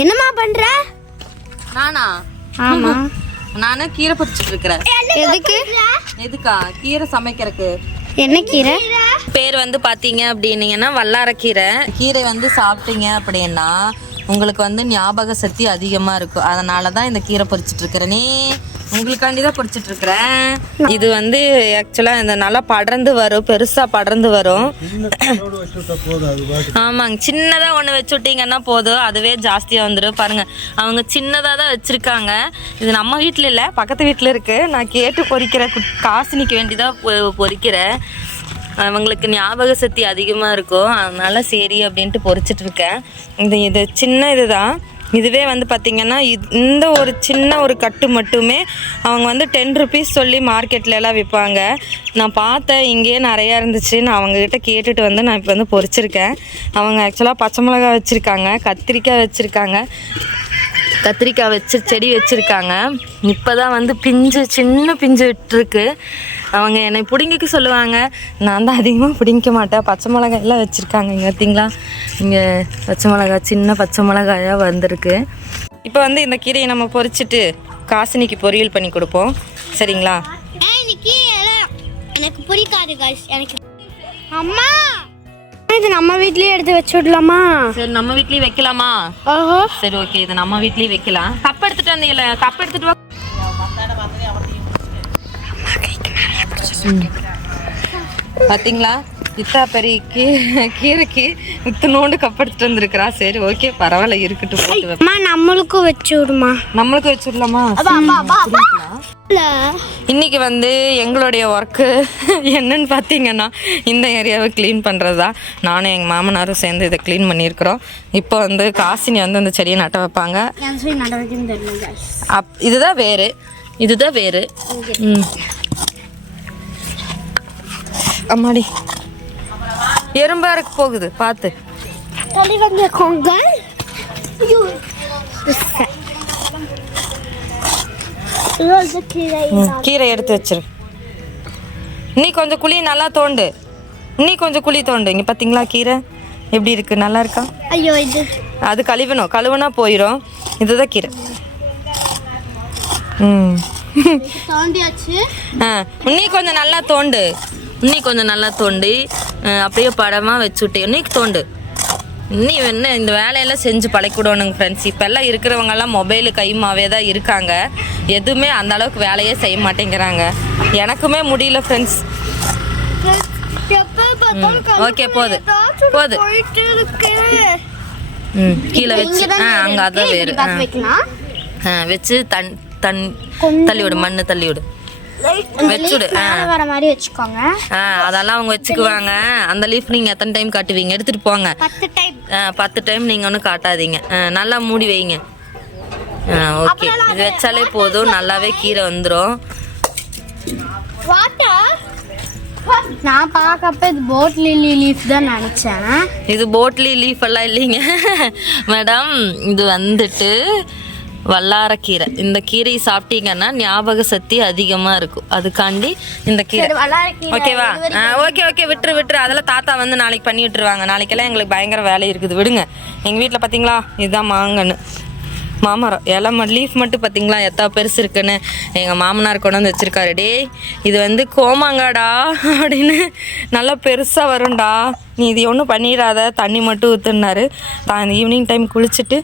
என்னம்மா பண்ற? நானா? ஆமா. நானே கீரை பறிச்சிட்டு இருக்கிறேன். எதுக்கா? கீரை சமைக்கிறதுக்கு. என்ன கீரை? பேர் வந்து பாத்தீங்க அப்படின்னீங்கன்னா வல்லாரக்கீரை. கீரை வந்து சாப்பிட்டீங்க அப்படின்னா உங்களுக்கு வந்து ஞாபக சக்தி அதிகமா இருக்கும். அதனாலதான் இந்த கீரை பறிச்சிட்டு இருக்கிறேன். நீ உங்களுக்காண்டி தான் பறிச்சிட்டு இருக்கிறேன். இது வந்து ஆக்சுவலா இந்த நல்லா படர்ந்து வரும், பெருசா படர்ந்து வரும். ஆமாங்க, சின்னதா ஒண்ணு வச்சு விட்டீங்கன்னா போதும், அதுவே ஜாஸ்தியா வந்துடும். பாருங்க, அவங்க சின்னதா தான் வச்சிருக்காங்க. இது நம்ம வீட்டுல இல்ல, பக்கத்து வீட்டுல இருக்கு. நான் கேட்டு பொறிக்கிறேன், காசினிக்கு வேண்டிதான் பொறிக்கிறேன். அவங்களுக்கு ஞாபக சக்தி அதிகமா இருக்கும், அதனால சரி அப்படின்ட்டு பொறிச்சிட்டு இருக்கேன். இது சின்ன இதுதான். இதுவே வந்து பார்த்திங்கன்னா இந்த ஒரு சின்ன ஒரு கட்டு மட்டுமே அவங்க வந்து 10 ருபீஸ் சொல்லி மார்க்கெட்ல எல்லாம் விற்பாங்க. நான் பார்த்தேன், இங்கேயே நிறையா இருந்துச்சு. நான் அவங்கக்கிட்ட கேட்டுட்டு வந்து நான் இப்போ வந்து பொறிச்சிருக்கேன். அவங்க ஆக்சுவலாக பச்சை மிளகாய் வச்சுருக்காங்க, கத்திரிக்காய் வச்சுருக்காங்க, கத்திரிக்காய் வச்சு செடி வச்சுருக்காங்க. இப்போ தான் வந்து சின்ன பிஞ்சு விட்டுருக்கு. அவங்க என்னை பிடுங்கிக்க சொல்லுவாங்க, நான் தான் அதிகமாக பிடிங்க மாட்டேன். பச்சை மிளகாய் எல்லாம் வச்சுருக்காங்க. இங்கே பார்த்தீங்களா, இங்கே பச்சை மிளகாய், சின்ன பச்சை மிளகாயாக வந்திருக்கு. இப்போ வந்து இந்த கீரையை நம்ம பொரிச்சிட்டு காசினிக்கு பொரியல் பண்ணி கொடுப்போம், சரிங்களா? எனக்கு பிடிக்காது எனக்கு. அம்மா, இது நம்ம வீட்லயே எடுத்து வச்சு விடலாமா? சரி, நம்ம வீட்லயே வைக்கலாமா? சரி, ஓகே, இது நம்ம வீட்லயே வைக்கலாம். கப் எடுத்துட்டு வந்தீங்கல்ல, கப் எடுத்துட்டு வா. பாத்தீங்களா, இத்தா பெரிய கீரைக்கு இத்தனோண்டு கப் எடுத்துட்டு வந்திருக்கிறா. சரி, ஓகே, பரவாயில்ல, இருக்கட்டும். நம்மளுக்கும் வச்சு விடுமா? நம்மளுக்கும் வச்சு விடலாமா? இன்னைக்கு வந்து எங்களுடைய ஒர்க்கு என்னன்னு பார்த்தீங்கன்னா இந்த ஏரியாவை க்ளீன் பண்ணுறதா. நானும் எங்கள் மாமனாரும் சேர்ந்து இதை க்ளீன் பண்ணியிருக்கிறோம். இப்போ வந்து காசினி வந்து அந்த செடியை நட்ட வைப்பாங்க. இதுதான் வேறு, இதுதான் வேறு. அம்மாடி, எறும்பாருக்கு போகுது, பார்த்து. கீரை எடுத்து வச்சிரு. நீ கொஞ்சம் குழி நல்லா தோண்டு, நீ கொஞ்சம் குழி தோண்டு. இங்க பாத்தீங்களா கீரை எப்படி இருக்கு, நல்லா இருக்கா? ஐயோ, இது அது கழுவுனா போயிடும். இதுதான் கீரை. நீ கொஞ்சம் நல்லா தோண்டு, நீ கொஞ்சம் நல்லா தோண்டி அப்படியே படமா வச்சு விட்டே. நீ தோண்டு, நீ என்ன இந்த வேலையெல்லாம் செஞ்சு பழக்கிவிடணுங்க ஃப்ரெண்ட்ஸ். இப்போல்லாம் இருக்கிறவங்கெல்லாம் மொபைலு கைமாவே தான் இருக்காங்க, எதுவுமே அந்த அளவுக்கு வேலையே செய்ய மாட்டேங்கிறாங்க. எனக்குமே முடியல ஃப்ரெண்ட்ஸ். ஓகே, போது போது. கீழே வச்சு அங்கே அதான் வேறு வச்சு தள்ளி விடு, மண்ணு தள்ளி விடு, வச்சுடு. அதெல்லாம் அவங்க வச்சுக்குவாங்க. அந்த லீஃப் நீங்க எத்தனை டைம் காட்டுவீங்க? எடுத்துட்டு போங்க. 10 டைம் நீங்க ஒன்றும் காட்டாதீங்க. நல்லா மூடி வைங்க. ஓகே, இது வச்சாலே போதும், நல்லாவே கீரை வந்துடும். நான் பார்க்கப்ப இது போட் லில்லி லீஃப் தான் நினைச்சேன். இது போட்லி லீஃப் எல்லாம் இல்லைங்க மேடம், இது வந்துட்டு வல்லாரக்கீரை. இந்த கீரையை சாப்பிட்டீங்கன்னா ஞாபக சக்தி அதிகமா இருக்கும், அதுக்காண்டி இந்த கீரை. ஓகேவா? ஓகே, விட்டுரு. அதெல்லாம் தாத்தா வந்து நாளைக்கு பண்ணி விட்டுருவாங்க. நாளைக்கெல்லாம் எங்களுக்கு பயங்கர வேலை இருக்குது, விடுங்க. எங்க வீட்டில் பார்த்தீங்களா, இதுதான் மாங்கன்னு மாமரம். இலை லீஃப் மட்டும் பார்த்தீங்களா எத்தா பெருசு இருக்குன்னு எங்கள் மாமனார் கொண்டு வந்து வச்சிருக்காரு. டே, இது வந்து கோமாங்காடா அப்படின்னு நல்லா பெருசாக வரும்டா, நீ இது ஒன்றும் பண்ணிடாத, தண்ணி மட்டும் ஊற்றுனாரு. தான் ஈவினிங் டைம் குளிச்சுட்டு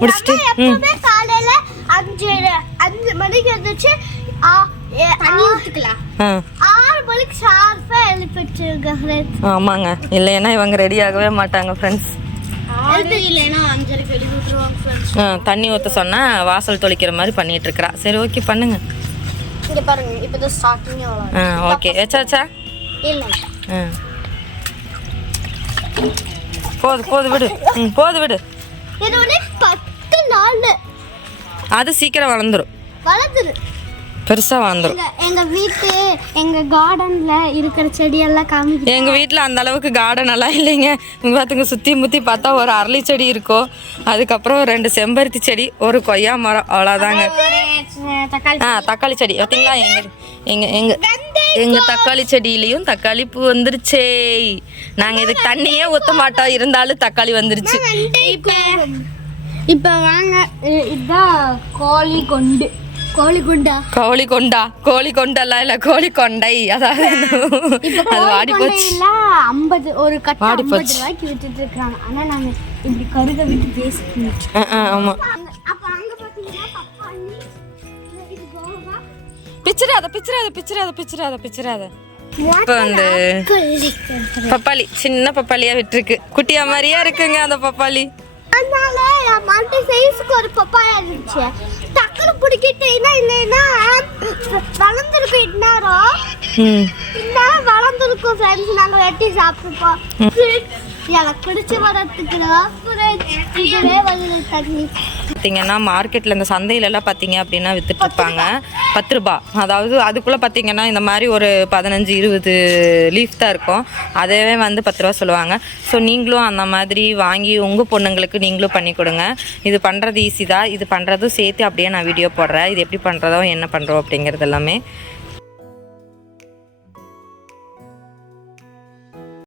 முடிச்சுட்டு ஆமாங்க, இல்லைன்னா இவங்க ரெடி ஆகவே மாட்டாங்க ஃப்ரெண்ட்ஸ். தண்ணி ஊற்ற சொன்னா வாசல் தொளிக்கிற மாதிரி பண்ணிட்டு இருக்கிறா. சரி, ஓகே, பண்ணுங்க. ஓகே, வச்சா போது விடு. போது விடு. அது சீக்கிரம் வளர்ந்துரும், பெருசா வளர்ந்துரும். எங்க கார்டன்ல இருக்கிற செடியெல்லாம் காமிக்க. எங்க வீட்டுல அந்த அளவுக்கு கார்டன் எல்லாம் இல்லைங்க. இங்க பாத்துங்க, சுத்தி முத்தி பார்த்தா ஒரு அரளி செடி இருக்கும், அதுக்கப்புறம் 2 செம்பருத்தி செடி, ஒரு கொய்யா மரம், அவ்வளவுதாங்க. தக்காளி செடி பார்த்தீங்களா, எங்க தக்காளி செடியிலயும் தக்காளி பூ வந்துருச்சே. நாங்க இதுக்கு தண்ணியே ஊத்த மாட்டோம், இருந்தாலும் தக்காளி வந்துருச்சு. இப்போ வாங்க, இதுதான் கோழி கொண்டு. கோழி கொண்டா? கோழி கொண்டெல்லாம் இல்லை, கோழி கொண்டை. அதாவது அது வாடி போச்சு. 50 ஒரு கட்டு 50 ரூபாய்க்கு விட்டுட்டு இருக்காங்க. ஆனா நாங்க இப்படி கருக விட்டு பேசிக்கிட்டு. ஆமா. அப்ப அங்க பாத்தீங்கன்னா பப்பாளி, இது கோவா. பிச்சிராத. இப்போ வந்து பப்பாளி சின்ன பப்பாளியா விட்டுருக்கு. குட்டியா மாதிரியா இருக்குங்க அந்த பப்பாளி. அதனால மல்டி சைஸ்க்கு ஒரு பப்பாயா இருந்துச்சு. டக்குனு பிடிக்கிட்டீங்கன்னா இல்லைன்னா வளர்ந்துருக்கோ. இருந்தாலும் வளர்ந்துருக்கும் ஃப்ரெண்ட்ஸ். நாங்கள் வெட்டி சாப்பிட்டுப்போம். எனக்கு பிடிச்ச வரத்துக்கு இதுவே வந்து தண்ணி. பார்த்தீங்கன்னா மார்க்கெட்டில் இந்த சந்தையிலலாம் பார்த்தீங்க அப்படின்னா வித்துட்டு இருப்பாங்க 10 ரூபா. அதாவது அதுக்குள்ளே பார்த்தீங்கன்னா இந்த மாதிரி ஒரு 15-20 லீஃப் தான் இருக்கும். அதே வந்து 10 ரூபா சொல்லுவாங்க. ஸோ நீங்களும் அந்த மாதிரி வாங்கி உங்கள் பொண்ணுங்களுக்கு நீங்களும் பண்ணி கொடுங்க. இது பண்ணுறது ஈஸி தான். இது பண்ணுறதும் சேர்த்து அப்படியே நான் வீடியோ போடுறேன். இது எப்படி பண்ணுறதோ என்ன பண்ணுறோம் அப்படிங்கிறது எல்லாமே.